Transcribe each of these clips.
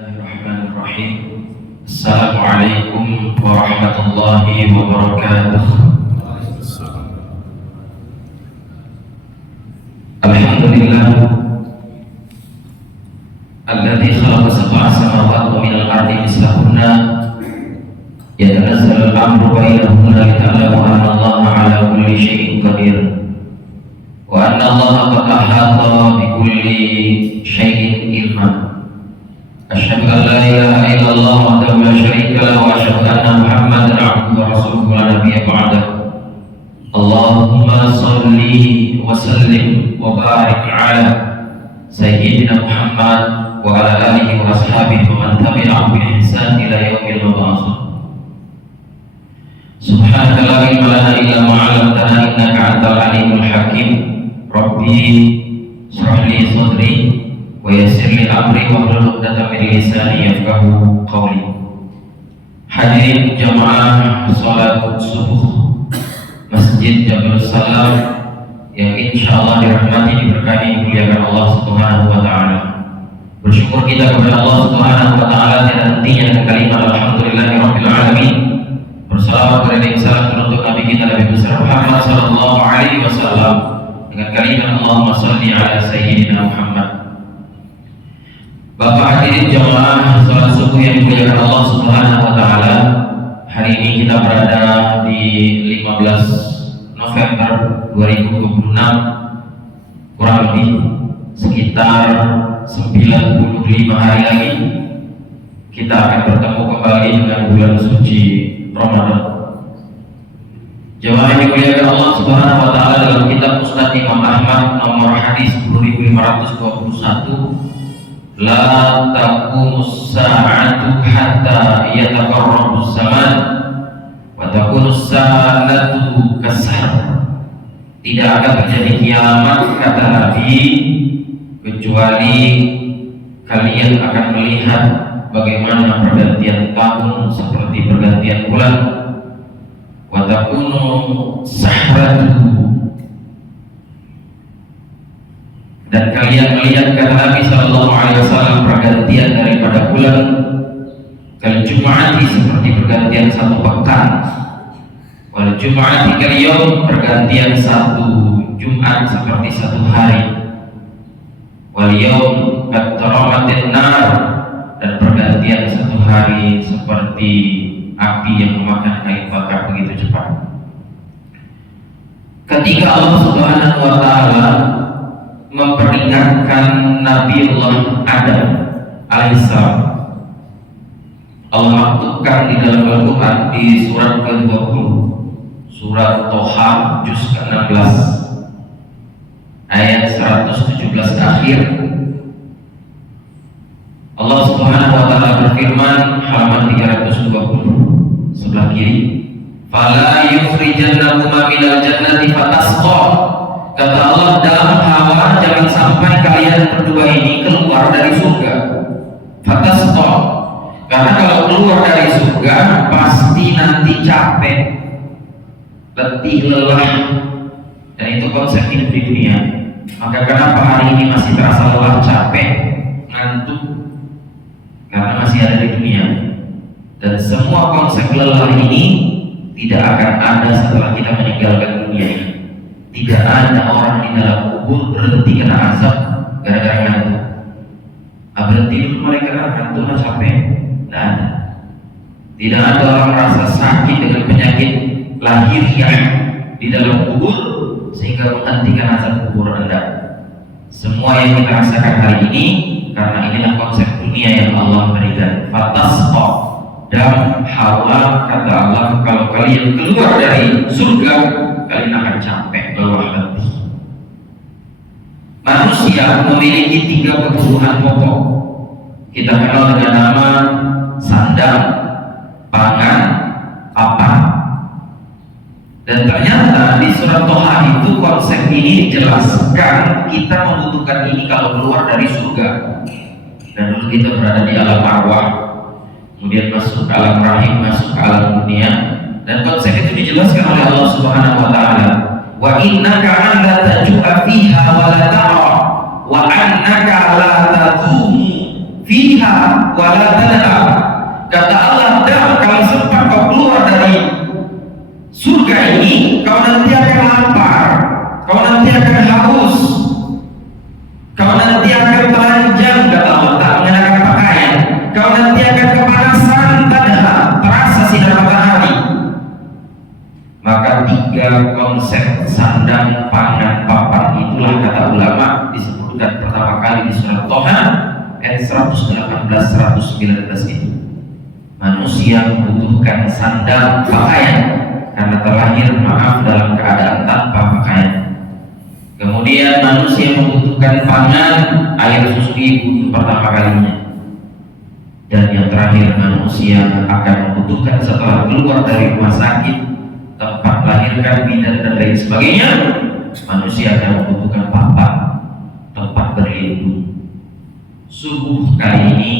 Bismillahirrahmanirrahim. Assalamualaikum warahmatullahi wabarakatuh. Alhamdulillah alladzi khalaqa sab'a samawati wa minal ardi mislahunna yatanazzalu al-amru bainahunna lita'lamu anna Allaha 'ala kulli syai'in qadir wa anna Allaha qad ahata bi kulli syai'in ilman. Asyhadu an la ilaha illallah wahdahu la syarika lahu wa asyhadu anna Muhammadan 'abduhu wa rasuluhu la nabiyya ba'dahu. Allahumma shalli wa sallim wa barik 'ala sayyidina Muhammad wa ala alihi wa ashabihi wa man tabi'ahum bi ihsan ila yaumil mab'ats. Subhanaka la ilma lana illa ma 'allamtana innaka antal alimul hakim. Rabbi shrah li sadri wa yassir li amri wa hlul 'uqdatam min lisani yafqahu qawli. Hadirin jamaah salat subuh Masjid Jabal Salam yang insyaallah dirahmati diberkahi dimuliakan Allah Subhanahu wa taala. Bersyukur kita kepada Allah Subhanahu wa taala dan hentinya dengan kalimat alhamdulillahirabbil alamin. Bersalawat dan salam untuk Nabi kita Nabi besar Muhammad sallallahu alaihi wasallam dengan kalimat Allahumma shalli ala sayyidina Muhammad. Bapak hadirin jamaah salat subuh yang dimuliakan Allah Subhanahu wa taala, hari ini kita berada di 15 November 2026, kurang lebih sekitar 95 hari lagi kita akan bertemu kembali dengan bulan suci Ramadan. Jamaah yang dimuliakan Allah Subhanahu wa taala, dalam kitab Musnad Imam Ahmad nomor hadis 10521, la taqumus sa'atu hatta yatakarrabus zaman wa takunus sa'atu kasar. Tidak akan terjadi kiamat, kata Nabi, kecuali kalian akan melihat bagaimana pergantian tahun seperti pergantian bulan. Wa takunu sahratu, dan kalian melihat, kata Nabi sallallahu alaihi wasallam, pergantian daripada bulan kal jum'ati, seperti pergantian satu pekan, wal jum'ati kal yaum, pergantian satu Jumat seperti satu hari, wal yaum qad taramatin nar, dan pergantian satu hari seperti api yang memakan kayu bakar begitu cepat. Ketika Allah Subhanahu wa taala memperingatkan Nabiullah Adam alaihissalam, Allah maktubkan di dalam Al-Quran di surat ke-20, surat Toha juz ke-16 ayat 117 akhir. Allah Subhanahu wa taala berfirman, halaman 320 sebelah kiri, fala yukhrijannakuma minal jannati fatasqa. Kata Allah dalam Hawa, jangan sampai kalian berdua ini keluar dari surga. Fatasqa, karena kalau keluar dari surga pasti nanti capek, letih, lelah, dan itu konsep hidup di dunia. Maka kenapa hari ini masih terasa lelah, capek, ngantuk? Karena masih ada di dunia. Dan semua konsep lelah ini tidak akan ada setelah kita meninggalkan dunia ini. Tidak ada orang di dalam kubur berhenti kena azab gara-gara ngantuk. Berhenti dulu mereka ngantuk, capek. Tidak ada. Tidak ada orang merasa sakit dengan penyakit lahiriah di dalam kubur sehingga menghentikan azab kubur Anda. Semua yang kita rasakan hari ini karena inilah konsep dunia yang Allah berikan. Fatasqa, dan Hawa, kata Allah, kalau kalian keluar dari surga kalian akan capek, lelah, letih. Manusia memiliki 3 kebutuhan pokok. Kita kenal dengan nama sandang, pangan, papan. Dan ternyata di surat Toha itu konsep ini dijelaskan, kita membutuhkan ini kalau keluar dari surga. Dan dulu kita berada di alam arwah, kemudian masuk ke alam rahim, masuk ke alam dunia, dan konsep itu dijelaskan oleh Allah Subhanahu wa taala. Wa innaka la taju'a fiha wa la tara wa annaka la taqumu fiha fiha wa la tadhhab. Kata Allah, dan kalau sempat kau keluar dari surga ini, kau nanti akan lapar, kau nanti akan haus, kau nanti akan telanjang, kata Allah, tak mengenakan pakaian, kau nanti akan kepanasan, terasa sinar matahari. Maka 3 konsep sandang, pangan, papan itulah kata ulama disebutkan pertama kali di surat Toha ayat 118-119 itu. Manusia membutuhkan sandang, pakaian karena terlahir dalam keadaan tanpa pakaian. Kemudian manusia membutuhkan pangan, air susu ibu untuk pertama kalinya. Dan yang terakhir, manusia akan membutuhkan setelah keluar dari rumah sakit, tempat melahirkan, bidan dan lain sebagainya, manusia akan membutuhkan papan, tempat berlindung. Subuh kali ini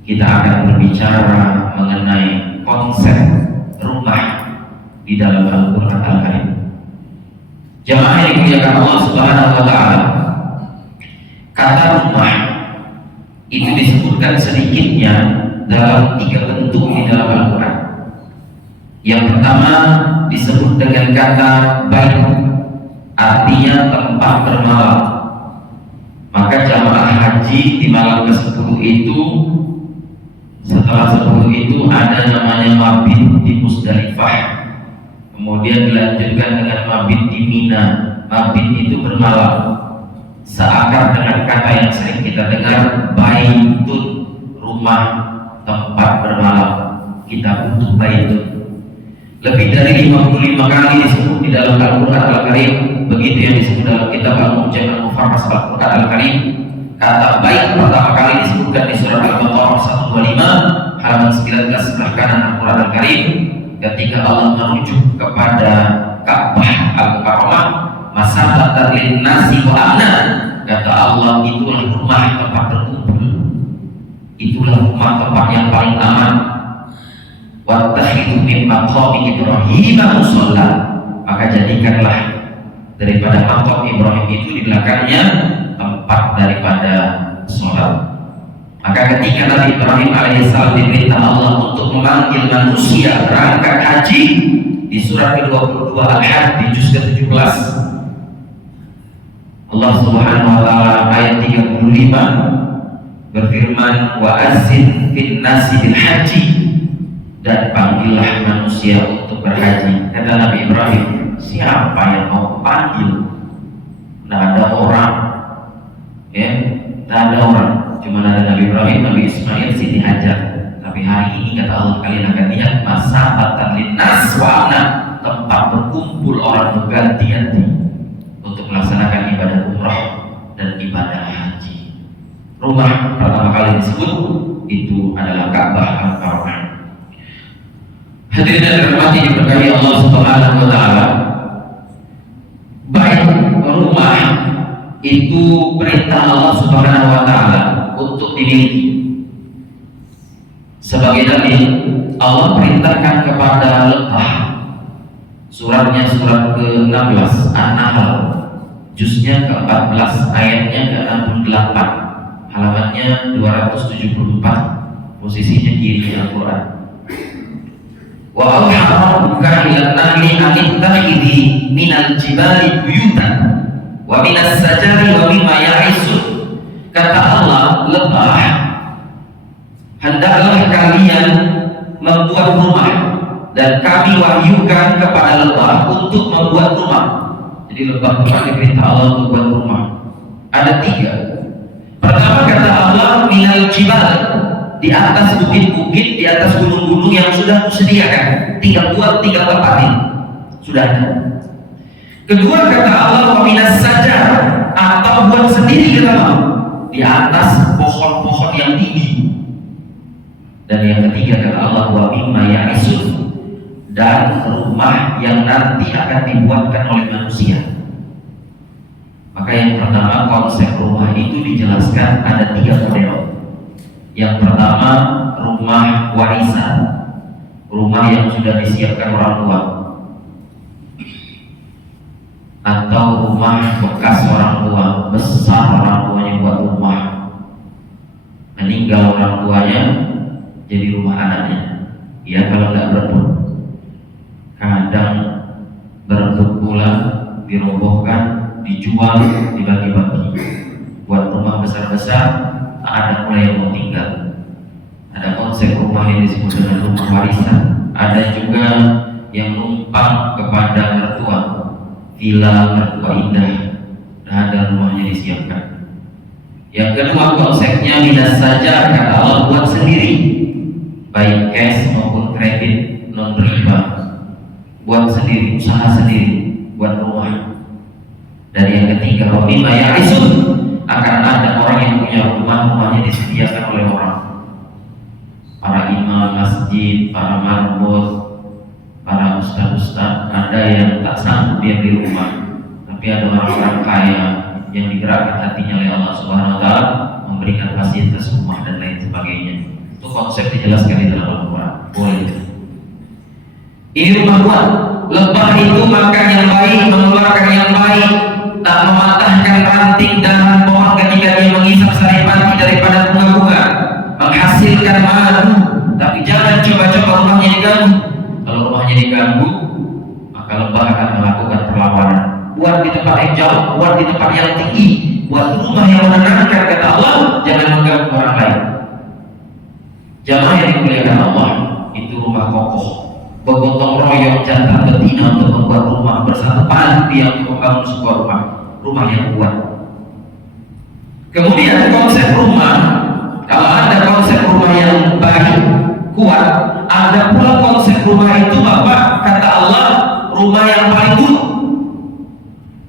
kita akan berbicara mengenai konsep rumah di dalam Al-Quran Al-Karim. Jamaah yang dimuliakan Allah Subhanahu wa Ta'ala, kata rumah itu disebutkan sedikitnya dalam 3 bentuk di dalam Al-Quran. Yang pertama disebut dengan kata bait, artinya tempat bermalam. Maka jamaah haji di malam ke-10 itu, setelah 10 itu ada namanya mabit di Musdalifah, kemudian dilanjutkan dengan mabit di Mina. Mabit itu bermalam, seakar dengan kata yang sering kita dengar, baitun, rumah, tempat bermalam. Kita butuh baitun. Lebih dari 55 kali disebut di dalam Al-Quran Al-Karim. Begitu yang disebut dalam kitab Al-Mu'jam Al-Mufarras Al-Quran Al-Karim. Kata bait pertama kali disebutkan di surat Al-Baqarah 125 halaman 19 sebelah kanan Al-Quran Al-Karim, ketika Allah merujuk kepada Ka'bah Al-Karamah, masabatan lin-nasi wa amna. Kata Allah, itulah rumah tempat berkumpul, itulah rumah tempat yang paling aman. Wattakhidhu min maqami Ibrahim musalla. Maka jadikanlah daripada maqam Ibrahim itu di belakangnya tempat daripada sholat. Maka ketika Nabi Ibrahim alaihissalam diperintah Allah untuk memanggil manusia berangkat haji di surat ke-22 Al-Hajj di juz ke-17, Allah Subhanahu wa Ta'ala ayat 35 berfirman, wa azin fin nasi bil haji, dan panggillah manusia untuk berhaji. Kata Nabi Ibrahim, siapa yang mau panggil? Tidak ada orang, ya, tidak ada orang. Cuma ada Nabi Ibrahim, Nabi Ismail, Siti Hajar. Tapi hari ini kata Allah, kalian akan lihat masabatan linnas wa amna, tempat berkumpul orang berganti-ganti untuk melaksanakan ibadah umrah dan ibadah haji. Rumah pertama kali disebut itu adalah Ka'bah Al-Karamah. Hadirin dan dirahmati diberkahi Allah Subhanahu wa Ta'ala, baik rumah itu perintah Allah Subhanahu wa Ta'ala untuk dimiliki. Sebagai dalil, Allah perintahkan kepada lebah. Suratnya surat ke-16 An-Nahl, juznya ke-14, ayatnya ke-68, halamannya 274, posisinya kiri Al-Quran. Wa auha rabbuka ila an-nahli an ittakhidhi minal jibali buyutan wa minas sajari wa mimma ya'isun. Kata Allah, lebah, hendaklah kalian membuat rumah, dan kami wahyukan kepada lebah untuk membuat rumah. Jadi lebah diperintah Allah untuk buat rumah. Ada 3. Pertama kata Allah, minal jibal, di atas bukit-bukit, di atas gunung-gunung yang sudah disediakan, tinggal buat, tinggal tempatin, sudah ada. Kedua kata Allah, wa minas sajar, atau buat sendiri kata Allah, di atas pohon-pohon yang tinggi. Dan yang ketiga kata Allah, wa mimma ya'isun, dan rumah yang nanti akan dibuatkan oleh manusia. Maka yang pertama, konsep rumah itu dijelaskan ada 3 model. Yang pertama, rumah warisan, rumah yang sudah disiapkan orang tua, atau rumah bekas orang tua, besar orang tuanya buat rumah, meninggal dijual, dibagi-bagi. Buat rumah besar-besar, tak ada mulai yang mau tinggal. Ada konsep rumah yang disebut dengan rumah warisan. Ada juga yang numpang kepada mertua, villa mertua indah, dan ada rumahnya disiapkan. Yang kedua konsepnya minas saja, kata Allah, buat sendiri, baik cash maupun kredit non riba, buat sendiri, usaha sendiri, buat rumah. Dan yang ketiga, wabima ya'risun, akan ada orang yang punya rumahnya disediakan oleh orang, para imam masjid, para marbot, para ustaz-ustaz. Ada yang tak sanggup dia di rumah, tapi ada orang-orang kaya yang digerakkan hatinya oleh Allah Subhanahu wa taala memberikan fasilitas rumah dan lain sebagainya. Itu konsep dijelaskan di dalam Al-Qur'an. Boleh. Ini rumah buat lebah itu makan yang baik, mengeluarkan yang baik, tak mematahkan ranting dan pohon ketika dia mengisap saripati daripada bunga-bunga, menghasilkan madu. Tapi jangan coba-coba rumahnya diganggu. Kalau rumahnya diganggu, maka lebah akan melakukan perlawanan. Buat di tempat yang jauh, buat di tempat yang tinggi, buat rumah yang menenangkan, kata Allah, jangan mengganggu orang lain. Jamaah yang dimuliakan Allah, itu rumah kokoh, bergotong royong jantan betina untuk membuat rumah bersatu padu yang membangun sebuah rumah yang kuat. Kemudian konsep rumah, kalau ada konsep rumah yang baik, kuat, ada pula konsep rumah itu Bapak, kata Allah, rumah yang paling buruk.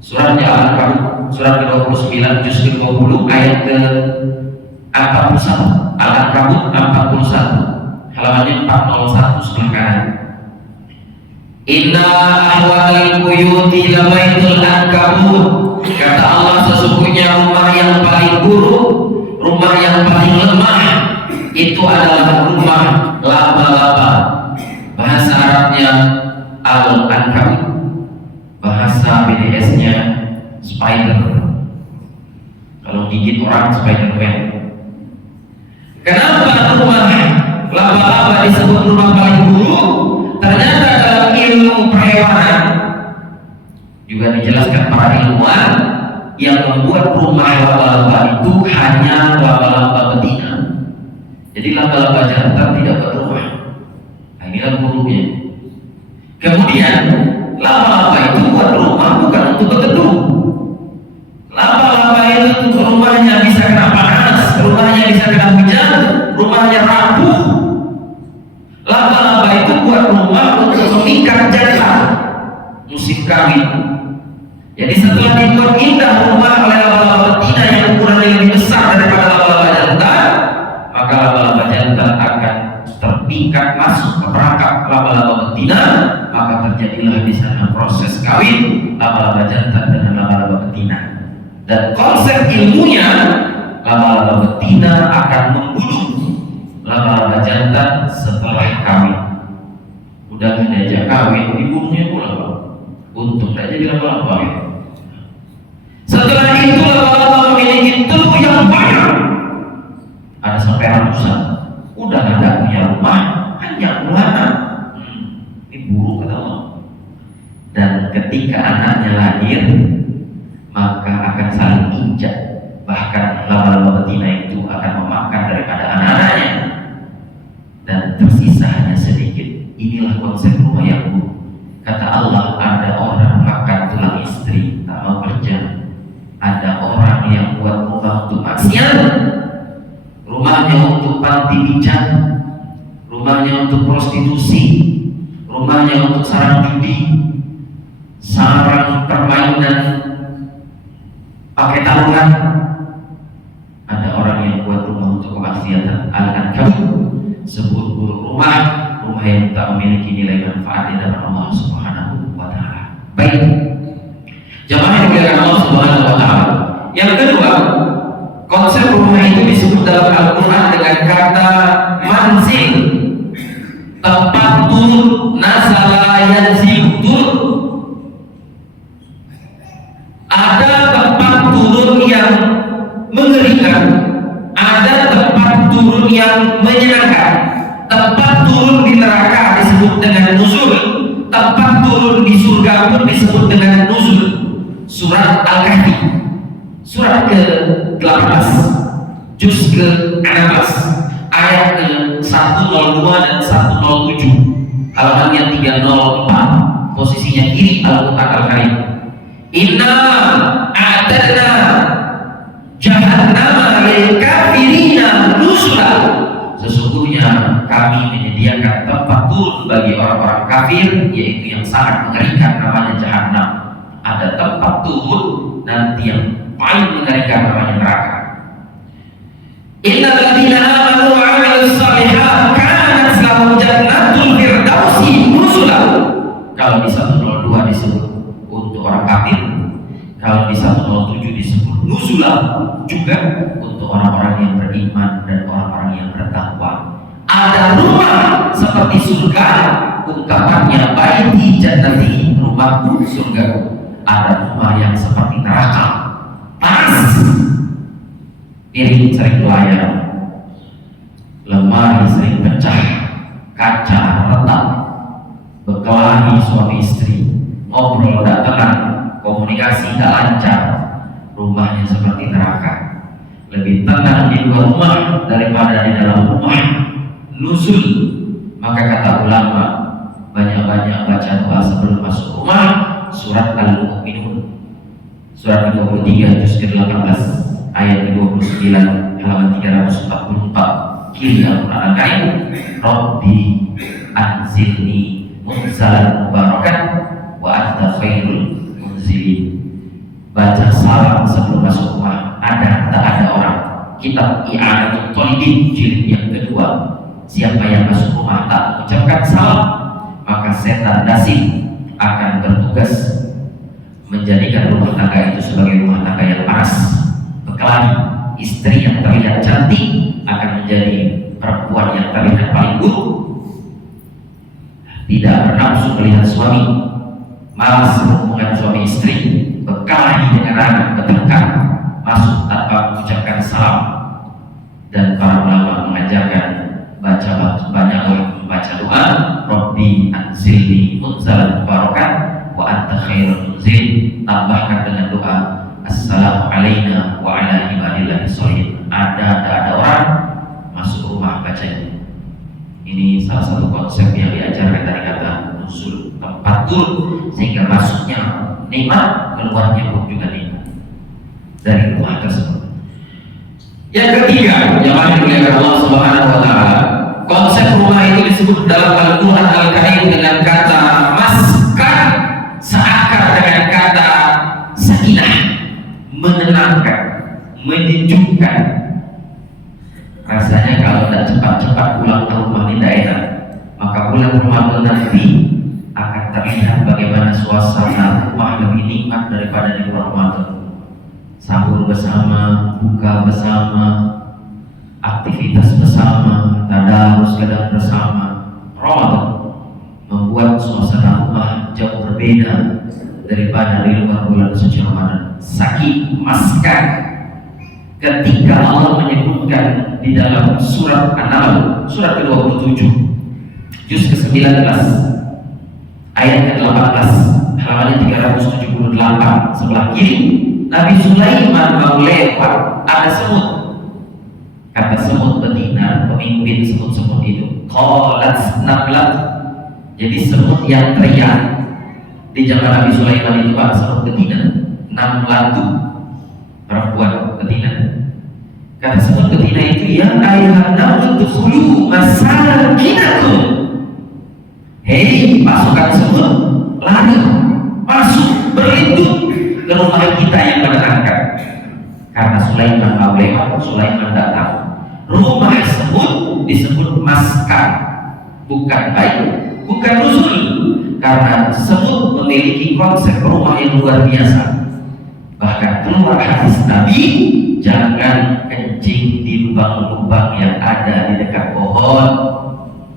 Suratnya Al-Ankabut, surat ke-29, juz ke-20, ayat ke-41. Al-Ankabut 41, halamannya 401 sebelah kanan. Inna ahwalil buyuti labaitul ankabut, kata Allah, sesungguhnya rumah yang paling buruk, rumah yang paling lemah, itu adalah rumah laba-laba. Bahasa Arabnya Al-Ankabut, bahasa BDS-nya spider. Kalau gigit orang, Spiderman. Kenapa rumah laba-laba disebut rumah paling buruk? Ternyata dalam ilmu perhewanan juga dijelaskan para ilmuwan, yang membuat rumah laba-laba itu hanya laba-laba betina. Jadi laba-laba jantan tidak berumah. Nah, inilah buruknya. Kemudian laba-laba itu buat rumah bukan untuk berteduh. Laba-laba itu untuk rumahnya bisa kena panas, rumahnya bisa kena hujan, rumahnya rapuh. Laba-laba itu buat rumah untuk mengikat jantan musim kawin. Jadi setelah dibuat indah rumah oleh laba-laba betina yang ukurannya lebih besar daripada laba-laba jantan, maka laba-laba jantan akan terpikat masuk ke perangkap laba-laba betina, maka terjadilah di sana proses kawin laba-laba jantan dengan laba-laba betina. Dan konsep ilmunya, laba-laba betina akan membunuh laba-laba jantan setelah kawin. Udah diajak kawin, dibunuhnya pula Pak. Untung tak jadi laba-laba ya. Setelah itu laba-laba memiliki telur yang banyak, ada sampai ratusan. Udah ada punya rumah, hanya ulana. Ini buruk kata Allah. Dan ketika anaknya lahir, maka akan saling injak. Bahkan laba-laba betina itu akan memakan daripada anak-anaknya, dan tersisa hanya sedikit. Inilah konsep rumah yang buruk. Kata Allah, ada orang makan tulang istri, tak mau kerja. Ada orang yang buat rumah untuk maksiat, rumahnya untuk panti pijat, rumahnya untuk prostitusi, rumahnya untuk sarang judi, sarang permainan pakai taruhan. Ada orang yang buat rumah untuk kemaksiatan. Al-Ankabut, seburuk-buruk rumah, rumah yang tak memiliki nilai manfaat di dalam Allah Subhanahu wa taala. Baik. Jamaah yang dimuliakan Allah Subhanahu wa taala. Yang kedua, konsep rumah itu disebut dalam Al-Qur'an dengan kata manzil. Tempat turun, nazala yanzil, turun. Ada tempat turun yang mengerikan, ada tempat turun yang menyenangkan. Tempat turun di neraka disebut dengan nuzul, tempat turun di surga pun disebut dengan nuzul. Surat Al-Kahfi Al-Kahfi surat ke-18 juz ke-16 ayat ke-102 dan 107, halaman yang 304, posisinya kiri Al-Quran Al-Karim. Inna a'tadna jahannama lil kafirina nuzula. Sesungguhnya kami menyediakan tempat turun bagi orang-orang kafir, yaitu yang sangat mengerikan, namanya Jahannam. Ada tempat turun nanti yang paling mengerikan, namanya neraka. Innal ladzina amanu wa 'amilus shalihat kanat lahum jannatul firdausi nuzula. Kalau di 102 disebut untuk orang kafir, kalau di 107 disebut nuzula juga untuk orang-orang yang beriman dan orang-orang yang bertakwa. Ada rumah seperti surga, ungkapannya baiti jannati, rumahku surga. Ada rumah yang seperti neraka, panas, piring sering melayang, lemari sering pecah, kaca retak, berkelahi suami istri, ngobrol tidak tenang, komunikasi tidak lancar. Rumahnya seperti neraka. Lebih tenang di luar rumah daripada di dalam rumah. Nuzul. Maka kata ulama, banyak-banyak baca doa sebelum masuk rumah. Surat Al-Mu'minun surat 23 juz ke-18 ayat 29, halaman 344, kiri Al-Quran Al-Karim. Rabbi anzilni munzalan mubarakan wa anta khairul munzilin. Baca salam sebelum masuk rumah. Tak ada orang. Kitab I'anatul Talibin jilid yang kedua. Siapa yang masuk rumah tak mengucapkan salam, maka setan dasing akan bertugas menjadikan rumah tangga itu sebagai rumah tangga yang panas, berkelahi. Istri yang terlihat cantik akan menjadi perempuan yang terlihat paling buruk. Tidak bernafsu melihat suami, malas berhubungan suami istri, berkelahi dengan anak, bertengkar, masuk tanpa mengucapkan salam. Dan para ulama mengajarkan banyak membaca doa, Rabbi anzilni munzalan mubarakan wa anta khairul munzil. Tambahkan dengan doa assalamu alaina wa ala ibadillahi sholihin. Ada orang masuk rumah baca ini. Ini salah satu konsep yang diajarkan dari kata nuzul, tempat turun, sehingga masuknya nikmat, keluarnya pun juga nikmat dari rumah tersebut. Yang ketiga, yang dimuliakan Allah Subhanahu wa taala, konsep rumah itu disebut dalam Al-Quran Al-Karim dengan kata maskan, seakar dengan kata sakinah, menenangkan, menyejukkan. Rasanya kalau tidak cepat-cepat pulang ke rumah tidak enak, maka bulan Ramadan nanti akan terlihat bagaimana suasana rumah lebih nikmat daripada di bulan Ramadan. Sahur bersama, buka bersama, aktivitas bersama, tadarus kadang bersama. Ramadan membuat suasana rumah jauh berbeda daripada di luar bulan suci Ramadan. Sakit maskan. Ketika Allah menyebutkan di dalam surat An-Naml surat ke-27 juz ke-19 ayat ke-18, halaman 378, sebelah kiri, Nabi Sulaiman mau lewat, ada semut. Kata semut betina, pemimpin semut-semut itu, qalat nablat. Jadi semut yang teriak di zaman Nabi Sulaiman itu Pak, semut betina, namlatu, perempuan betina. Kata semut betina itu, ya ayuhan namlu dukhulu masakinakum. Hei pasukan semut, lari, masuk, berlindung ke rumah kita yang menenangkan. Karena Sulaiman mau lewat, Sulaiman datang. Rumah semut disebut maskan, bukan baik, bukan nuzul. Karena semut memiliki konsep rumah yang luar biasa. Bahkan keluar hadis Nabi, jangan kencing di lubang-lubang yang ada di dekat pohon.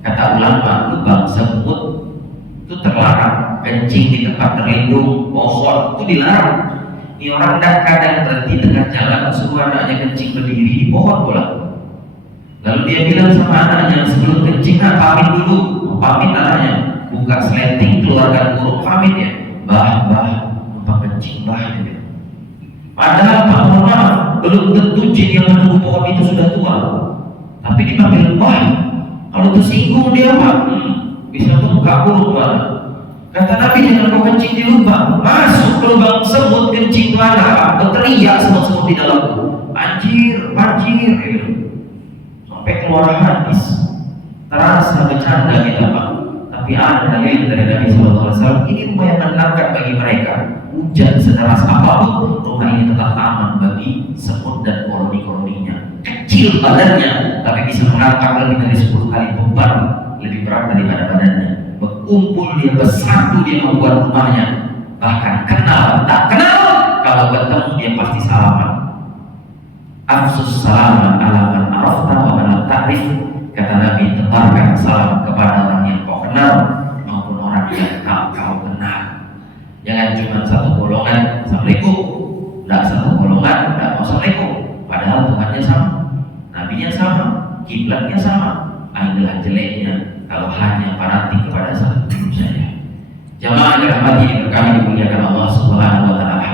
Kata ulama, lubang semut itu terlarang. Kencing di tempat terlindung pohon itu dilarang. Ini orang kadang berhenti tengah jalan, suruh anaknya kencing berdiri di pohon pula. Lalu dia bilang sama anaknya, sebelum kencing pamit dulu. Pamit anaknya, buka sleting, keluarkan burung, pamit ya. Bah, numpang kencing bah. Padahal Pak, mohon maaf, belum tentu jin yang menunggu pohon itu sudah tua, tapi dipanggil Pak. Kalau tersinggung dia Pak, bisa pun kabur Pak. Kata Nabi, jangan kau kencing di lubang, masuk ke lubang semut, kencing mana? Berteriak semut-semut di dalamku, banjir, banjir, gitu. Sampai keluar hadis. Terasa bercanda kita Pak, tapi ada dalil dari Nabi SAW. Ini rumah yang menyenangkan bagi mereka. Hujan sederas apapun, rumah ini tetap aman bagi semut dan koloni-koloninya. Kecil badannya, tapi bisa mengangkat lebih dari 10 kali beban lebih berat daripada badannya. Berkumpul dia, bersatu dia membuat rumahnya. Bahkan kenal, tak kenal, kalau ketemu dia pasti salaman. Afsus salaman alaman arafta wa man ta'rif. Kata Nabi, tebarkan salam kepada orang yang kau kenal maupun orang yang tak kau kenal. Jangan cuma satu golongan Assalamualaikum, tidak satu golongan tidak mau Assalamualaikum, padahal Tuhannya sama, Nabinya sama, kiblatnya sama. Inilah jeleknya kalau hanya fanatik kepada satu saja. Jamaah yang dirahmati diberkahi dimuliakan Allah Subhanahu wa taala.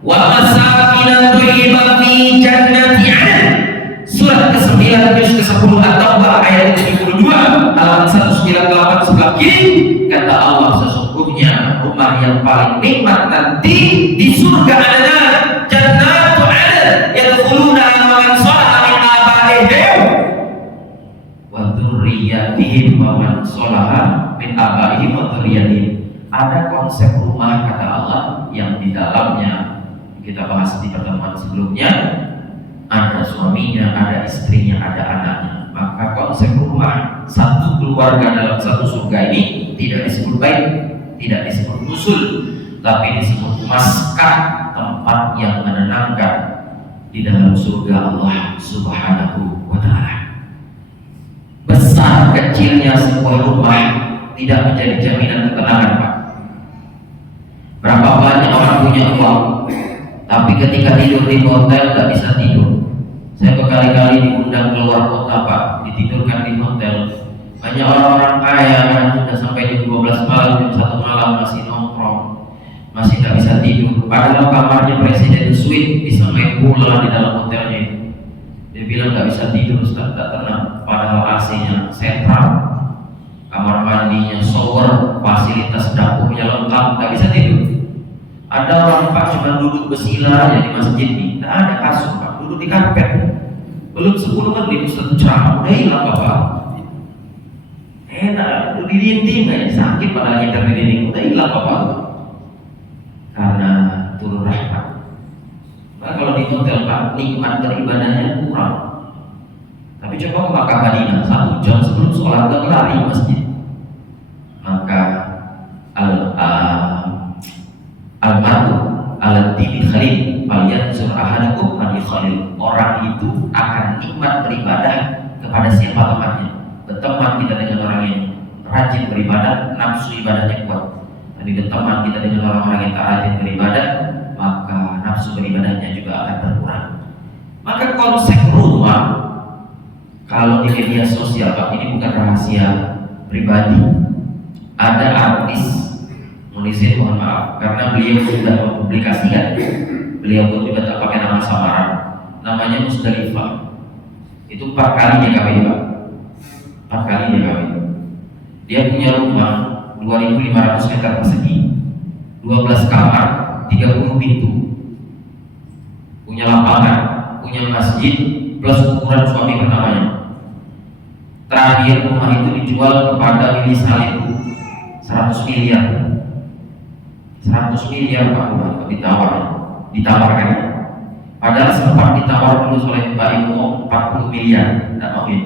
Wa masakin thayyiba fi jannati 'adn. Surat ke-9 juz ke-10 At-Taubah ayat 72 halaman 198 sebelah kiri. Kata Allah, sesungguhnya rumah yang paling nikmat nanti di surga adalah Jannatu 'Adn yadkhuluna man salaha min abaihim wa dzurriyyatihim wa man salaha min abaihim wa dzurriyyatihim. Ada konsep rumah kata Allah yang di dalamnya kita bahas di pertemuan sebelumnya. Ada suaminya, ada istrinya, ada anaknya. Maka konsep rumah satu keluarga dalam satu surga ini tidak disebut baik, tidak disebut usul, tapi disebut maskah, tempat yang menenangkan di dalam surga Allah Subhanahu wa ta'ala. Besar kecilnya sebuah rumah tidak menjadi jaminan ketenangan Pak. Berapa banyak orang punya uang, tapi ketika tidur di hotel tidak bisa tidur. Saya berkali-kali diundang keluar kota Pak, ditidurkan di hotel. Banyak orang-orang kaya kan sudah sampai jam 12 malam, jam 1 malam masih nongkrong, masih tak bisa tidur. Padahal kamarnya presiden suite bisa main bola di dalam hotelnya itu. Dia bilang tak bisa tidur, tak tenang. Padahal AC-nya sentral, kamar mandinya shower, fasilitas dapurnya lengkap, tak bisa tidur. Ada orang Pak cuma duduk bersila aja di masjid ini, tak ada kasur Pak, duduk di karpet. Belum 10 menit Ustaz ceramah udah hilang Bapak. Enak, duduk di dinding aja sakit padahal nyetir di dinding, udah hilang Bapak. Karena turun rahmat. Nah, kalau di hotel Pak, nikmat beribadahnya kurang. Tapi coba ke Makkah Madinah, 1 jam sebelum sholat udah lari masjid. Maka al-mar'u ala dini khalil falyanzur ahadukum man khalil. Orang itu akan nikmat beribadah kepada siapa temannya. Berteman kita dengan orang yang rajin beribadah, nafsu ibadahnya kuat. Tapi berteman kita dengan orang-orang yang tak rajin beribadah, maka nafsu beribadahnya juga akan berkurang. Maka konsep rumah kalau di media sosial Pak, ini bukan rahasia pribadi. Ada artis Munizin, mohon maaf, karena beliau sudah mempublikasikan, beliau pun juga tak pakai nama samaran, namanya Musdalifah. Itu 4 kalinya kawin Pak, 4 kalinya kawin. Dia punya rumah 2.500 meter persegi, 12 kamar, 30 pintu, punya lapangan, punya masjid, plus ukuran suami pertamanya. Terakhir rumah itu dijual kepada Willy Salim 100 miliar. 100 miliar Pak ditawarkan. Padahal sempat ditawar dulu oleh Mbak Ibu 40 miliar, tidak mau ya.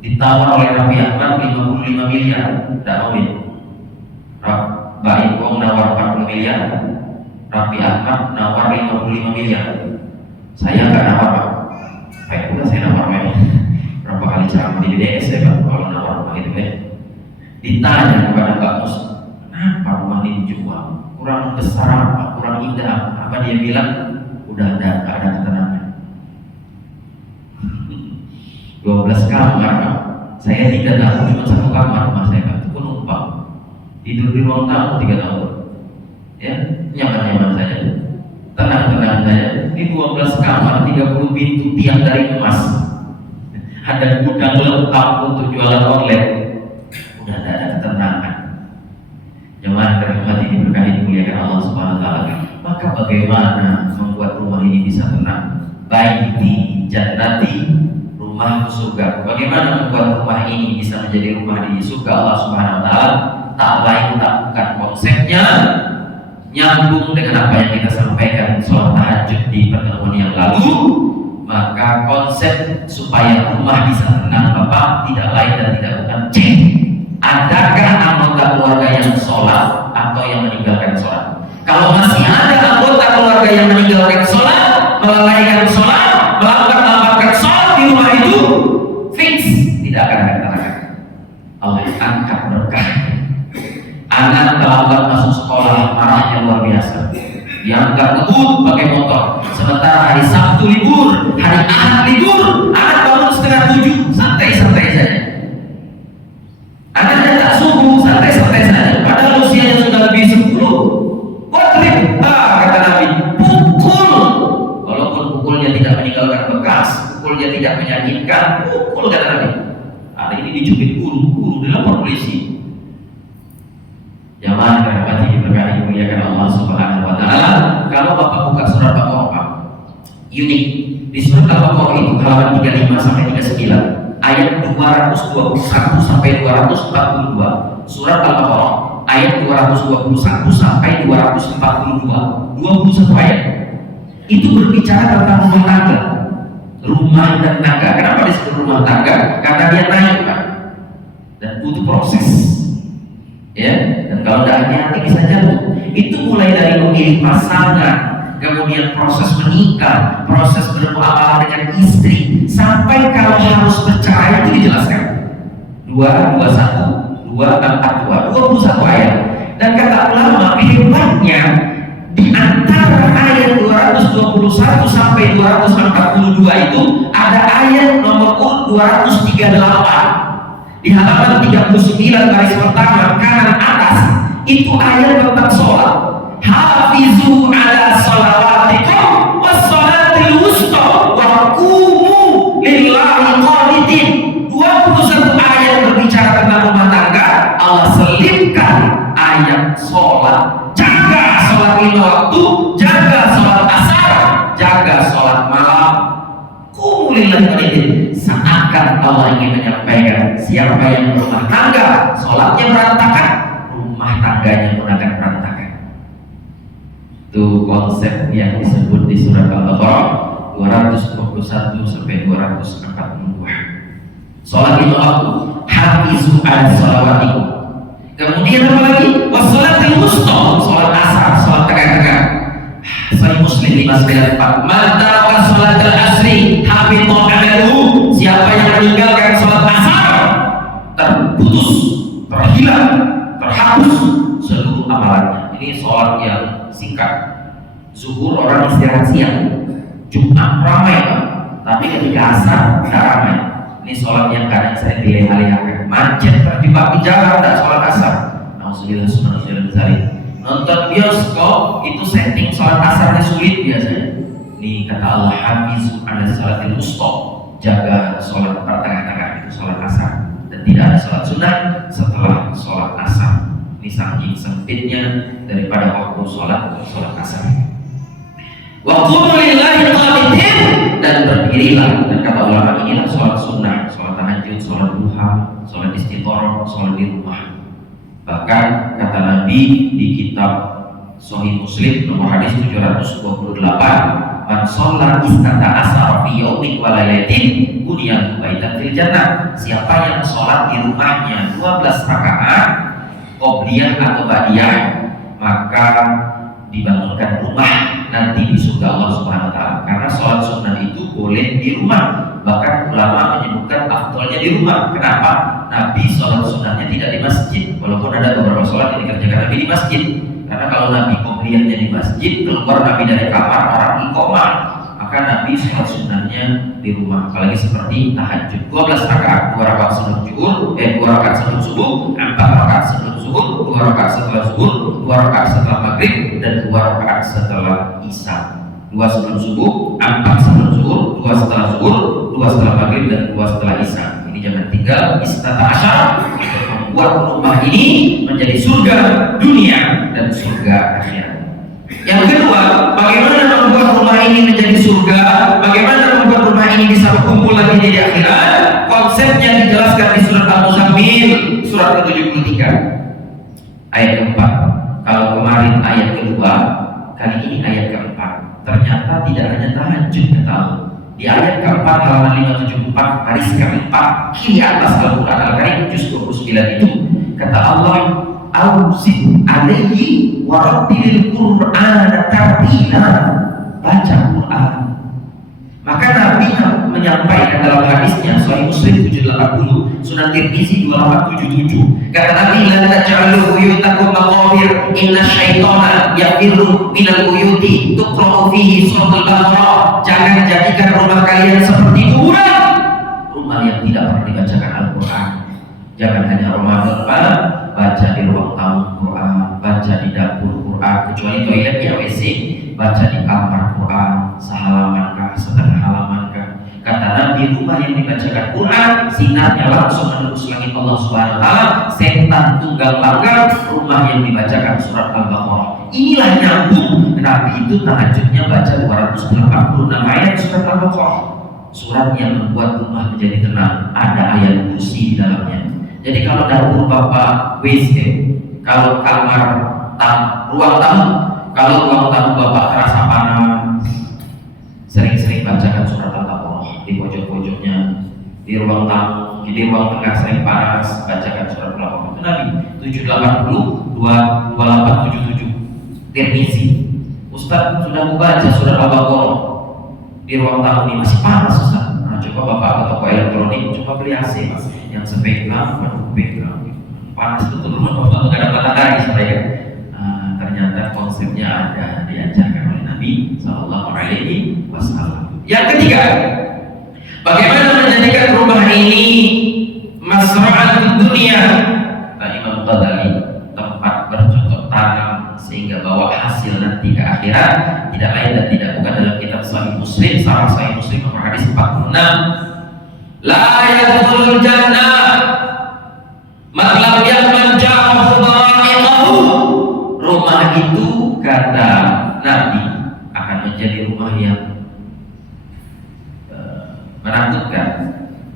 Ditawar oleh Raffi Ahmad 55 miliar, tidak mau ya. Mbak Ibu nawar 40 miliar, Raffi Ahmad nawar 55 miliar. Saya nggak nawar Pak. Baik pula saya nawar memang. Berapa kali ceramah di BDS ya Pak, kalau nawar rumah itu ya. Ditanya kepada Mbak Mus, kenapa rumah ini dijual? Kurang besar apa, kurang indah apa? Dia bilang udah ada ketenangan. 12 kamar Pak. Saya tidak tahu, cuma 1 kamar rumah saya Pak, itu penumpang. Tidur di ruang tamu 3 tahun. Ya, nyaman-nyaman saja, tenang-tenang saja. pintu tiang dari emas, ada gudang lengkap untuk jualan online, udah tidak ada ketenangan. Jemaah terhormati diberkahi dimuliakan Allah Subhanahu wa taala. Maka bagaimana membuat rumah ini bisa tenang? Baiti jannati, rumah surga. Bagaimana membuat rumah ini bisa menjadi rumah di surga Allah Subhanahu wa taala? Tak lain tak bukan konsepnya nyambung dengan apa yang kita sampaikan sholat tahajud di pertemuan yang lalu. Maka konsep supaya rumah bisa tenang Bapak tidak lain dan tidak bukan cek adakah anggota keluarga yang sholat atau yang meninggalkan sholat. Kalau masih ada anggota keluarga yang meninggalkan sholat, melalaikan sholat, melakukan sholat di rumah itu, fix tidak akan ada ketenangan. Allah angkat berkah. Anak terlambat masuk sekolah, marahnya luar biasa. Diangkat ngebut pakai motor. Sementara hari Sabtu libur, hari Ahad libur, anak bangun setengah 7, santai-santai saja. Anaknya tak subuh, santai-santai saja. Padahal usianya sudah lebih 10. Wadrib, kata Nabi, pukul. Walaupun pukulnya tidak meninggalkan bekas, pukulnya tidak menyakitkan, pukul kata Nabi. Hari ini dicubit guru dilapor polisi. Jamaah terhormati diberkahi dimuliakan Allah Subhanahu wa taala. Kalau Bapak buka surat Al-Baqarah, unik. Di surat Al-Baqarah itu halaman 35 sampai 39, ayat 221 sampai 242. Surat Al-Baqarah ayat 221 sampai 242. 21 ayat. Itu berbicara tentang rumah tangga. Rumah dan tangga. Kenapa disebut rumah tangga? Karena dia naik, Pak. Dan butuh proses. Ya, dan kalau tidak hati-hati bisa jatuh. Itu mulai dari memilih pasangan, kemudian proses menikah, proses bermuamalah dengan istri, sampai kalau harus bercerai itu dijelaskan. 21 ayat. Dan kata ulama, hebatnya di antara ayat 221 sampai 242 itu ada ayat nomor 238. Di halaman 39 baris pertama kanan atas itu ayat tentang sholat. Hafizu ala sholawatikum wassolatil wusta wa qumu lillahi qanitin. 21 ayat berbicara tentang rumah tangga. Allah selipkan ayat sholat. Jaga sholat 5 waktu, jaga sholat asar, jaga sholat malam. Qumu lillahi qanitin. Seakan Allah ingin menyampaikan siapa yang berumah tangga sholatnya berantakan, rumah tangganya pun akan berantakan. Itu konsep yang disebut di surat Al-Baqarah 221 sampai 242. Sholat 5 waktu, hafizu ala sholawatikum. Kemudian apa lagi? Wassolatil wusta, sholat asar, sholat tengah-tengah. Sahih Muslim 594. Mata wa sholatul asri habita amaluhu. Siapa yang meninggalkan sholat asar, terputus, terhilang, terhapus seluruh amalannya. Ini sholat yang singkat. Zuhur orang istirahat siang, Jumat ramai, tapi ketika asar tidak ramai. Ini sholat yang kadang saya dileh-lehkan. Macet terjebak di jalan, tidak sholat asar. Nauzubillah subhanahu. Nonton bioskop itu setting sholat asarnya sulit biasanya. Ini kata Allah, hafizu ala sholatil wusta, jaga sholat pertengah-tengah itu sholat asar, dan tidak ada sholat sunnah setelah sholat asar. Ini saking sempitnya daripada waktu sholat asar. Wa qumu lillahi qanitin, dan berdirilah. Dan kata ulama inilah sholat sunnah, sholat tahajud, sholat duha, sholat istikharah, sholat di rumah. Bahkan kata Nabi di kitab Sahih Muslim nomor hadis 728, man sholat istata asar fi yaumin wa lailatin buniyal baitan fil jannah. Siapa yang sholat di rumahnya 12 rakaat qobliyah atau ba'diyah, maka dibangunkan rumah nanti di surga Allah Subhanahu wa taala. Karena sholat sunnah itu boleh di rumah. Bahkan ulama menyebutkan afdolnya di rumah. Kenapa? Nabi sholat sunnahnya tidak di masjid. Walaupun ada beberapa sholat yang dikerjakan Nabi di masjid. Karena kalau Nabi qobliyahnya di masjid, keluar Nabi dari kamar orang iqomah, maka Nabi sholat sunnahnya di rumah. Apalagi seperti tahajud 12 rakaat, 2 rakaat sebelum zuhur, 2 rakaat sebelum subuh, 4 rakaat sebelum zuhur, 2 rakaat setelah zuhur, 2 rakaat setelah maghrib, dan 2 rakaat setelah isya. 2 sebelum subuh, 4 sebelum zuhur, 2 2 setelah zuhur, 2 setelah maghrib, dan 2 setelah isya. Ini jangan tinggal istata asyar untuk membuat rumah ini menjadi surga dunia dan surga akhirat. Yang kedua, bagaimana membuat rumah ini menjadi surga? Bagaimana membuat rumah ini bisa berkumpul lagi di akhirat? Konsepnya dijelaskan di surat Al-Muzammil, surat ke-73, ayat keempat. Kalau kemarin ayat kedua, kali ini ayat keempat. Ternyata tidak hanya tahajud kata Allah. Di ayat keempat halaman 574 baris keempat kiri atas Al-Quran Al-Karim juz 29 itu kata Allah, "Ausid alaihi warattilil Qur'ana tartila." Baca Quran. Maka Nabi menyampaikan dalam hadisnya Sahih Muslim 780, Sunan Tirmizi 2877. Kata Nabi, "La taj'alu buyutakum maqabir, inna syaitana yafirru minal buyuti tuqra'u fihi suratul Baqarah." Jangan jadikan rumah kalian seperti kuburan, rumah yang tidak pernah dibacakan Al-Quran. Jangan hanya Ramadan baca di ruang tamu Quran, baca di dapur Quran, kecuali toiletnya WC, baca di kamar Quran, sehalaman kah, setengah halaman kah. Kata Nabi, rumah yang dibacakan Quran, sinarnya langsung menembus langit Allah Subhanahu wa taala, setan tunggal langgar. Rumah yang dibacakan surat Al-Baqarah. Inilah nyambung. Nabi itu tahajudnya baca 286 ayat surat Al-Baqarah. Surat yang membuat rumah menjadi tenang. Ada ayat kursi di dalamnya. Jadi kalau dapur Bapak WC, kalau kamar ruang tamu, kalau ruang tamu Bapak terasa panas, sering-sering bacakan surat Al-Baqarah di pojok-pojoknya. Di ruang tamu, di ruang tengah sering panas, bacakan surat Al-Baqarah. Itu Nabi 780 2877 Tirmizi. Ustaz sudah membaca surat Al-Baqarah di ruang tamu ini masih panas Ustaz. Nah, coba Bapak ke toko elektronik, coba beli AC Mas yang sepekan, panas betul rumah Bapak, nggak ada matahari supaya. Ternyata konsepnya ada diajarkan oleh Nabi Sallallahu Alaihi Wasallam. Yang ketiga, bagaimana menjadikan rumah ini masra'at dunia. Nah, Imam Ghazali, tempat bercocok tanam sehingga bawa hasil nanti ke akhirat, tidak lain dan tidak bukan dalam kitab Sahih Muslim, Sarah Sahih Muslim nomor hadis 46. La yadkhulul jannah man lam ya'man ja'ahu dha'iqahu. Rumah itu kata Nabi akan menjadi rumah yang menakutkan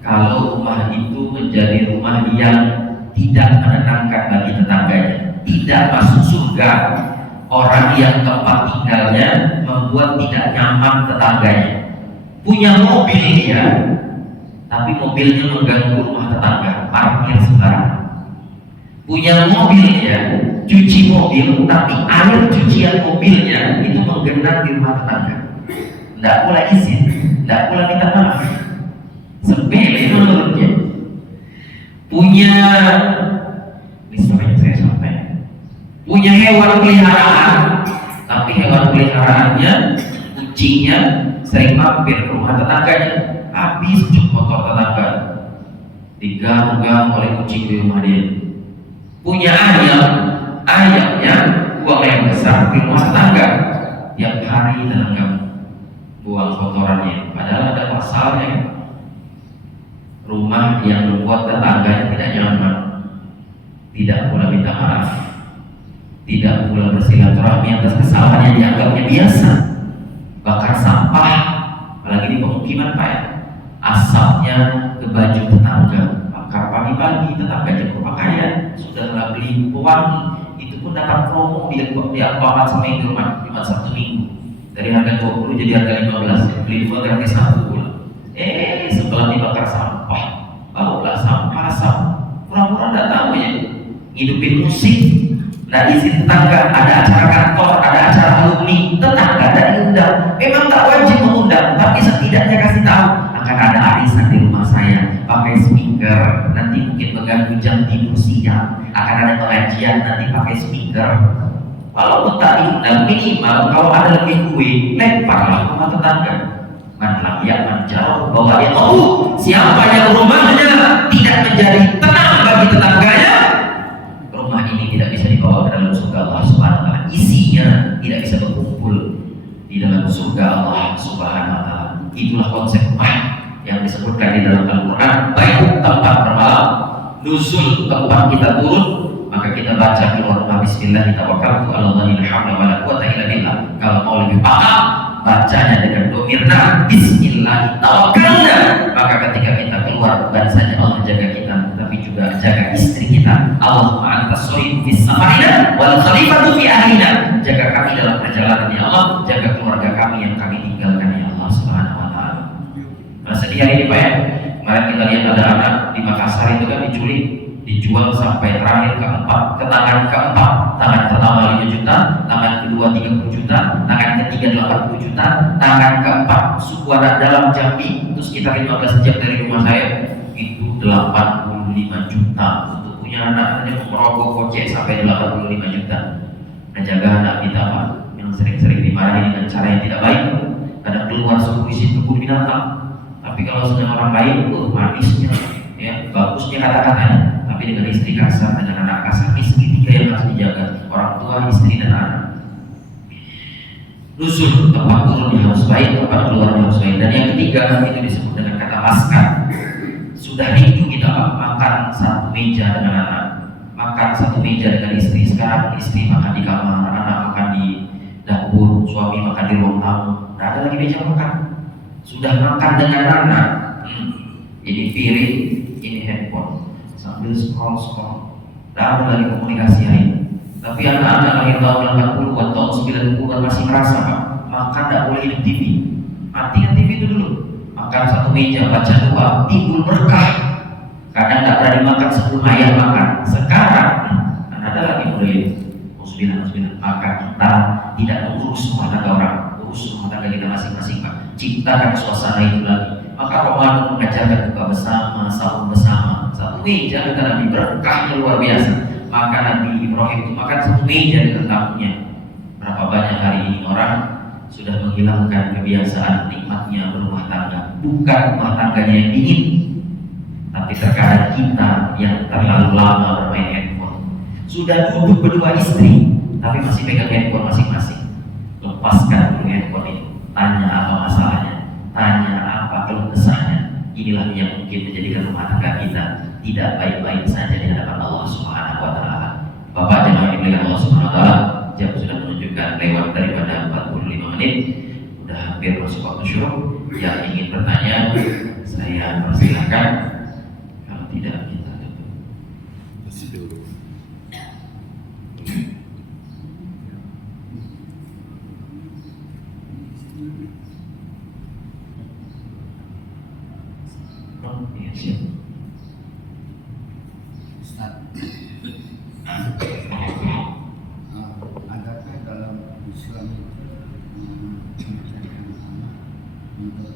kalau rumah itu menjadi rumah yang tidak menenangkan bagi tetangganya, tidak masuk surga. Orang yang tempat tinggalnya membuat tidak nyaman tetangganya. Punya mobil dia, tapi mobilnya mengganggu rumah tetangga, parkir sembarangan. Punya mobil dia, cuci mobil, tapi air cucian mobilnya itu menggenang di rumah tetangga. Tidak pula izin, tidak pula minta maaf. Sepele menurutnya. Punya, ini sering saya sampaikan, punya hewan peliharaan, tapi hewan peliharaannya, kucingnya sering mampir ke rumah tetangganya, habis cuk motor tetangga, diganggu oleh kucing di rumah dia. Punya ayamnya buang yang besar di rumah tetangga, tiap hari tetangga buang kotorannya, padahal ada pasalnya. Rumah yang membuat tetangganya tidak nyaman, tidak pula minta maaf, tidak pula bersilaturahmi atas kesalahan yang dianggapnya biasa. Bakar sampah, apalagi di pemukiman Pak ya, asapnya ke baju tetangga. Bakar pagi-pagi, tetangganya berpakaian, sudah nggak beli pewangi, itu pun dapat promo di Alfamart seminggu, cuma 1 minggu, dari harga 20 jadi harga 15, beli 2 gratis 1 bulan. Setelah dibakar sampah, barulah sampah asap. Pura-pura nggak tahu ya, hidupin musik, nggak izin tetangga, ada acara kantor, ada acara alumni, tetangga dan diundang. Memang tak wajib mengundang, tapi setidaknya kasih tahu akan ada arisan di rumah saya, pakai speaker, nanti mungkin mengganggu jam tidur siang, akan ada pengajian nanti pakai speaker. Walaupun tak diundang, minimal kalau ada lebih kue, lemparlah rumah tetangga. Man ya menjauh bahwa dia tahu siapa yang rumahnya tidak menjadi tenang bagi tetangganya, rumah ini tidak bisa dibawa ke dalam surga Allah Subhanahu wa taala. Isinya tidak bisa berkumpul di dalam surga Allah Subhanahu wa taala. Itulah konsep rumah yang disebutkan di dalam Al-Quran. Baik tempat bermalam, nuzul tempat kita turun, maka kita baca keluar rumah Bismillah tawakkaltu 'alallahi la haula wala quwwata illa billah. Kalau mau lebih paham, bacanya dengan domirna Bismillah tawakkalna. Maka ketika kita keluar, bukan saja Allah jaga kita, tapi juga jaga istri kita. Allahumma antas sholihu fis safarina wal khalifatu fi ahlina. Jaga kami dalam perjalanan ya Allah, jaga keluarga kami yang kami tinggalkan ya Allah Subhanahu wa taala. Masa di hari ini Pak ya, kemarin kita lihat ada anak di Makassar itu kan diculik, dijual sampai terakhir ke tangan keempat. Tangan pertama 5 juta, tangan kedua 30 juta, tangan ketiga 80 juta, tangan keempat suku anak dalam Jambi itu sekitar 15 jam dari rumah saya, itu 85 juta. Untuk punya anak hanya merokok kocek sampai 85 juta. Menjaga anak kita Pak, yang sering-sering dimarahi dengan cara yang tidak baik, kadang keluar suku isi kebun binatang. Tapi kalau sedang orang baik, manisnya, ya, bagusnya kata-katanya. Tapi dengan istri kasar, dengan anak kasar, istri tiga yang harus dijaga: orang tua, istri, dan anak. Nuzul, tempat turunnya harus baik, tempat keluarnya harus baik. Dan yang ketiga, itu disebut dengan kata maskan. Sudah rindu kita makan satu meja dengan anak, makan satu meja dengan istri. Sekarang istri makan di kamar, anak makan di dapur, suami makan di ruang tamu. Tidak ada lagi meja makan. Sudah makan dengan anak, ini piring, ini handphone, sambil scroll. Tidak ada lagi komunikasi hari ini. Tapi anak-anak lahir tahun 80-an, tahun 90-an masih merasa Pak, makan tidak boleh hidup TV. Matikan TV itu dulu. Makan satu meja, baca doa, timbul berkah. Kadang tidak berani makan sebelum ayah makan. Sekarang ada lagi mulai musbilah. Maka kita tidak mengurus rumah tangga orang, urus rumah tangga kita masing-masing Pak. Ciptakan suasana itu lagi. Maka Ramadan mengajarkan buka bersama, sahur bersama, satu meja kata Nabi, berkahnya luar biasa. Maka Nabi Ibrahim itu makan satu meja dengan tamunya. Berapa banyak hari ini orang sudah menghilangkan kebiasaan nikmatnya berumah tangga. Bukan rumah tangganya yang dingin, tapi terkadang kita yang terlalu lama bermain handphone. Sudah duduk berdua istri, tapi masih pegang handphone masing-masing. Lepaskan dulu handphone itu. Tanya apa masalahnya, tanya apa keluh kesahnya. Inilah yang mungkin menjadikan rumah tangga kita tidak baik-baik saja di hadapan Allah Subhanahu wa taala. Bapak jemaah yang dimuliakan Allah Subhanahu wa taala, jam sudah menunjukkan lewat daripada 45 menit. Sudah hampir masuk waktu syuruk. Yang ingin bertanya, saya persilakan. Kalau tidak, kita tutup. Ustaz, adakah dalam Islam itu mengajarkan anak untuk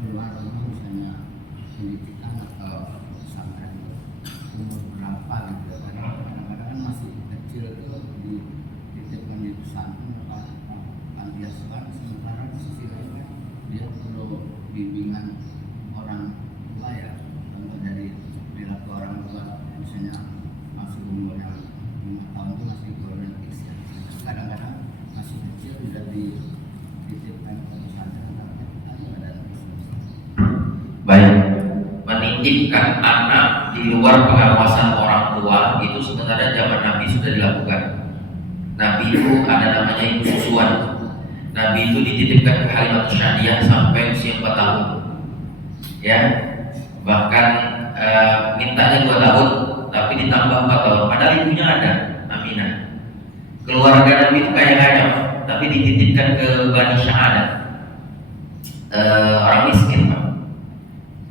keluar rumah, misalnya pendidikan atau pesantren umur berapa gitu kan? Kadang-kadang kan masih kecil itu dititipkan di pesantren atau panti asuhan, sementara di sisi lain dia perlu bimbingan orang tua ya, contoh dari perilaku orang tua, misalnya masih umur yang 5 tahun itu masih golden age ya. Kadang-kadang masih kecil sudah dititipkan ke pesantren. Baik, menitipkan anak di luar pengawasan orang tua itu sebenarnya zaman Nabi sudah dilakukan. Nabi itu ada namanya ibu susuan. Nabi itu dititipkan ke Halimatus Sa'diyah sampai usia 4 tahun. Ya, bahkan mintanya 2 tahun, tapi ditambah 4 tahun. Padahal ibunya ada, Aminah. Keluarga Nabi itu kaya-kaya, tapi dititipkan ke Bani Sa'adah, orang miskin Pak.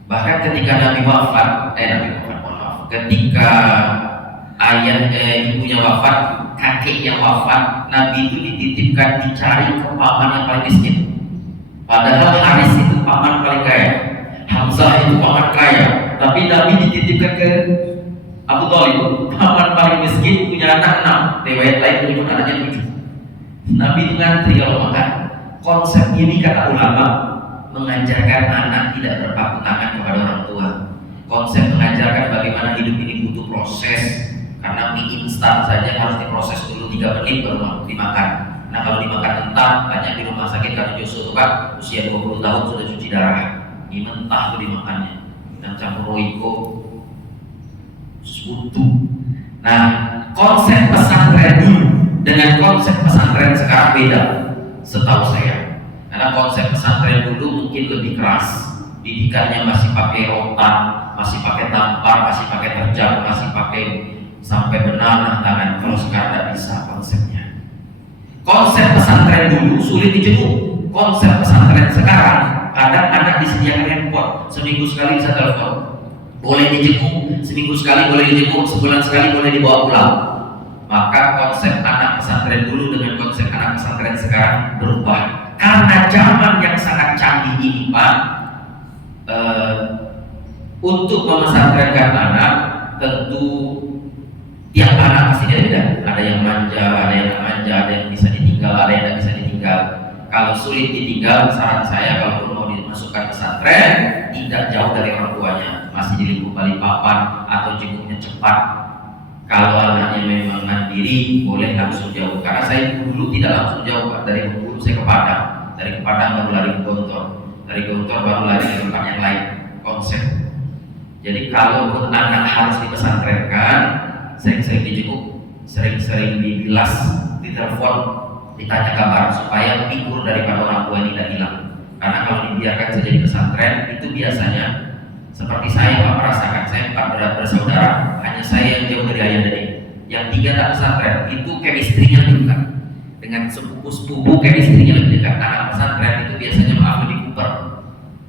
Bahkan ketika Nabi wafat, ketika ibunya wafat, kakeknya wafat, Nabi itu dititipkan dicari ke paman yang paling miskin. Padahal Haris itu paman paling kaya, Hamzah itu paman kaya, tapi Nabi dititipkan ke Abu Thalib, paman paling miskin, punya anak 6. Riwayat lain menyebut anaknya 7. Nabi itu ngantri kalau makan. Konsep ini kata ulama mengajarkan anak tidak berpaku tangan kepada orang tua. Konsep mengajarkan bagaimana hidup ini butuh proses. Karena mie instan saja harus diproses dulu 3 menit baru dimakan. Karena kalau dimakan mentah, banyak di rumah sakit karena Joshua itu kan usia 20 tahun sudah cuci darah. Ini mentah tuh dimakannya, dan campur roiko, sekutu. Nah, konsep pesantren dulu dengan konsep pesantren sekarang beda, setahu saya. Karena konsep pesantren dulu mungkin lebih keras, didikannya masih pakai rotan, masih pakai tampar, masih pakai terjang, masih pakai sampai benang tangan. Kalau sekarang tidak bisa konsepnya. Konsep pesantren dulu sulit dijenguk. Konsep pesantren sekarang kadang anak disediakan handphone, seminggu sekali bisa telepon, boleh dijenguk, seminggu sekali boleh dijenguk, sebulan sekali boleh dibawa pulang. Maka konsep anak pesantren dulu dengan konsep anak pesantren sekarang berubah. Karena zaman yang sangat canggih ini, Pak, untuk memesantrenkan anak tentu tiap anak pasti beda. Ada yang manja, ada yang tak manja, ada yang bisa ditinggal, ada yang tidak bisa ditinggal. Kalau sulit ditinggal, saran saya kalau mau dimasukkan pesantren, tidak jauh dari orang tuanya, masih di lingkup Balikpapan atau jenguknya cepat. Kalau anaknya memang mandiri, boleh langsung jauh. Karena saya dulu tidak langsung jauh, Pak. Dari Bengkulu saya ke Padang, dari Padang baru lari ke Gontor, dari Gontor baru lari ke tempat yang lain. Konsep. Jadi kalau anak harus dipesantrenkan, sering-sering dijenguk, sering-sering dibilas, ditelepon, ditanya kabar supaya figur daripada orang tua ini tidak hilang. Karena kalau dibiarkan saja di pesantren, itu biasanya seperti saya Pak merasakan, saya 4 bersaudara, hanya saya yang jauh dari ayah dan ibu. Yang 3 tak pesantren, itu chemistry-nya lebih dekat. Dengan sepupu-sepupu chemistry-nya lebih dekat. Anak pesantren itu biasanya maaf lebih kuper.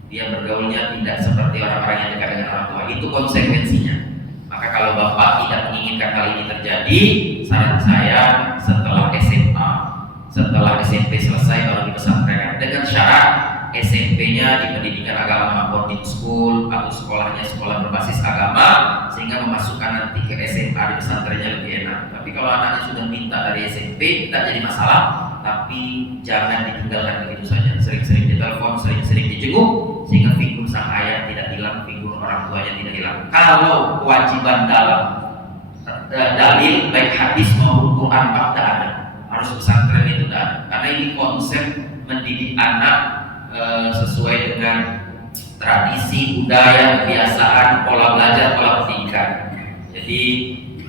Dia bergaulnya tidak seperti orang-orang yang dekat dengan orang tua. Itu konsekuensinya. Maka kalau Bapak tidak menginginkan hal ini terjadi, saran saya setelah SMA, setelah SMP selesai baru dipesantrenkan, dengan syarat SMP-nya di pendidikan agama boarding school atau sekolahnya sekolah berbasis agama, sehingga memasukkan nanti ke SMA di pesantrennya lebih enak. Tapi kalau anaknya sudah minta dari SMP, tidak jadi masalah, tapi jangan ditinggalkan begitu saja. Sering-sering ditelepon, sering-sering dijenguk, sehingga figur sang ayah tidak hilang, figur orang tuanya tidak hilang. Kalau kewajiban dalam dalil baik hadis maupun Quran tidak ada, harus pesantren itu tidak ada. Karena ini konsep mendidik anak sesuai dengan tradisi, budaya, kebiasaan, pola belajar, pola pendidikan. Jadi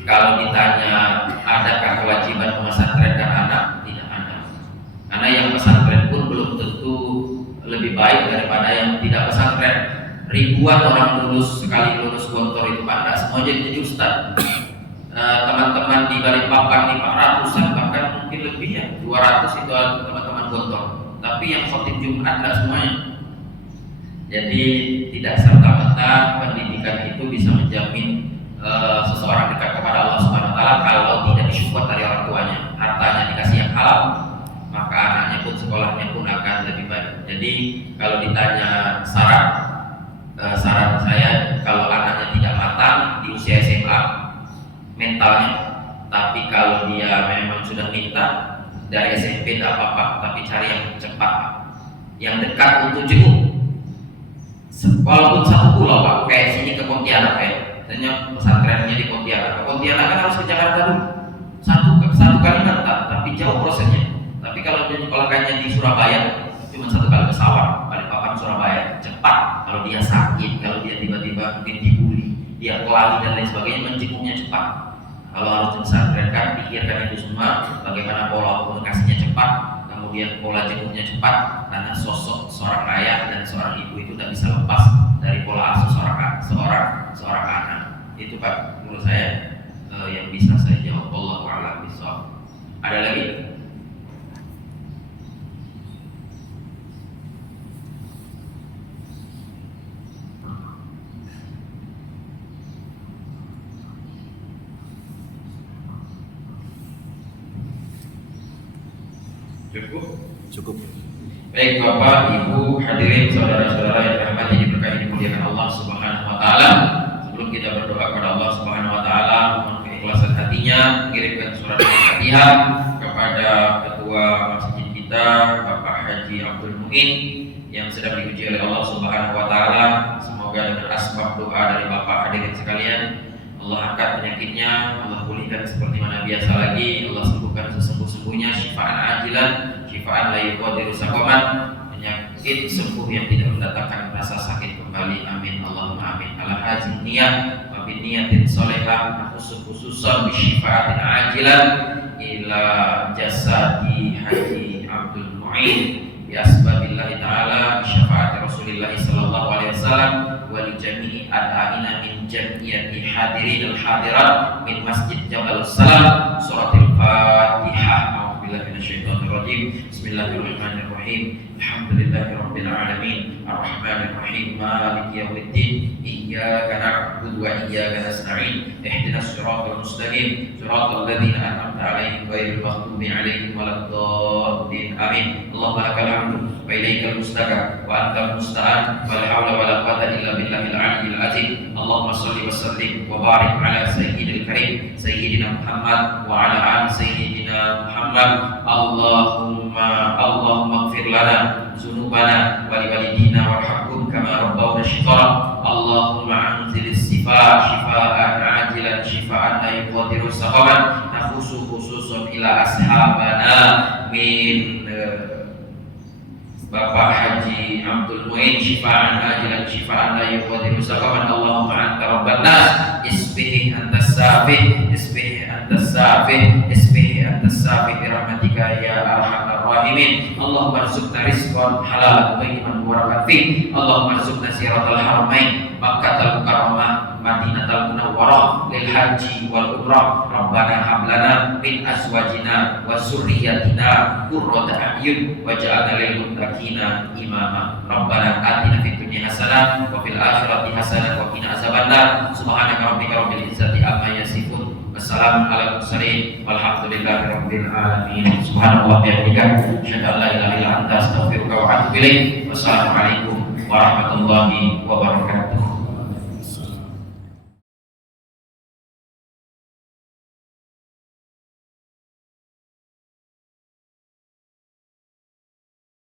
kalau ditanya adakah kewajiban memesantrenkan anak, tidak ada. Karena yang pesantren pun belum tentu lebih baik daripada yang tidak pesantren. Ribuan orang lulus, sekali lulus Gontor itu Pak, tidak semua jadi ustaz. Teman-teman di Balikpapan di 400-an, bahkan mungkin lebih ya, 200 itu teman-teman Gontor. Tapi yang khotib Jumat tidak semuanya. Jadi tidak serta-merta pendidikan itu bisa menjamin seseorang dekat kepada Allah Subhanahu Wa Taala kalau tidak disupport dari orang tuanya. Hartanya dikasih yang halal, maka anaknya pun sekolahnya pun akan lebih baik. Jadi kalau ditanya saran saya, kalau anaknya tidak matang di usia SMA mentalnya, tapi kalau dia memang sudah minta dari SMP tidak apa-apa, tapi cari yang cepat, yang dekat untuk jenguk. Walaupun satu pulau Pak, kayak sini ke Pontianak ya, misalnya pesantrennya di Pontianak. Ke Pontianak kan harus ke Jakarta dulu, satu kali mantap, tapi jauh prosesnya. Tapi kalau dia sekolahkannya di Surabaya, cuma 1 kali pesawat, Balikpapan Surabaya, cepat. Kalau dia sakit, kalau dia tiba-tiba mungkin dibully, dia kelali dan lain sebagainya, menjenguknya cepat. Kalau harus disantrenkan, pikirkan itu semua, bagaimana pola komunikasinya cepat, kemudian pola jenguknya cepat, karena sosok seorang ayah dan seorang ibu itu tidak bisa lepas dari pola asuh seorang anak. Itu Pak, menurut saya yang bisa saya jawab. Wallahu a'lam bishawab. Ada lagi? Cukup. Baik Bapak, Ibu, hadirin saudara-saudara yang dirahmati diberkahi dimuliakan Allah Subhanahu Wa Taala. Sebelum kita berdoa kepada Allah Subhanahu Wa Taala, mohon keikhlasan hatinya, kirimkan surat Al-Fatihah kepada Ketua Masjid kita, Bapak Haji Abdul Muin, yang sedang diuji oleh Allah Subhanahu Wa Taala. Semoga dengan asbab doa dari Bapak hadirin sekalian, Allah angkat penyakitnya, Allah pulihkan diberikan seperti mana biasa lagi. Allah sembuhkan sesungguh-sungguhnya, syifaan ajilan, syifaan la yuqadiru saqaman, penyakit sembuh yang tidak mendatangkan rasa sakit kembali. Amin Allahumma amin. Ala hazin niyah wa bi niyatin sholihah khususan bi syifaatin ajilan ila jasadi Haji Abdul Mu'in bi asbabillahi ta'ala bi syafaati Rasulillah sallallahu alaihi wasallam wa li jami'i ad'aina min jam'iyati hadirin al hadirat min Masjid Jabal Salam. Suratul Fatihah. A'udzubillahi minasyaitonir rajim. Bismillahirrahmanirrahim. Alhamdulillahirabbil alamin. Arrahmanir rahim. Maliki yaumiddin. Iyyaka na'budu wa iyyaka nasta'in. Ihdinas siratal mustaqim. Siratal ladzina an'amta 'alaihim ghairil maghdubi 'alaihim waladdallin. Amin. Allahumma lakal hamdu wa ilaikal mustaqam wa antal musta'an wa la haula wa la quwwata illa billahil 'aliyyil 'azim. Allahumma shalli wa sallim wa barik 'ala sayyidil karim sayyidina Muhammad wa 'ala ali sayyidina Muhammad. Allahumma ighfir lana dzunubana wa li walidina warhamhum kama rabbawna shighara. Allahumma anzilis shifaan ajilan shifaan la yughadiru saqaman khususun ila ashabana min Bapak Haji Abdul Mu'in, syifaan ajilan syifaan la yughadiru saqaman. Allahumma anta rabban nas isbihi antas safih isbihi antas safih isbihi antas safih bi rahmatika ya arhamar rahimin. Allahumma arzuqna rizqan halalan thayyiban mubarakan fi. Allahumma arzuqna siratal haramain Makkahal Mukarramah Madinatul Munawwarah lil haji wal umrah. Rabbana hab lana min azwajina wa dzurriyyatina qurrata a'yun waj'alna lil muttaqina imama. Rabbana atina fid dunya hasanah wa fil akhirati hasanah wa qina azabannar. Subhanaka rabbika rabbil izzati amma yasifun. Wassalamu ala mursalin walhamdulillahi rabbil alamin. Subhanallah wa bihamdihi asyhadu an la ilaha illa anta astaghfiruka wa atubu ilaik. Wassalamu alaikum warahmatullahi wabarakatuh.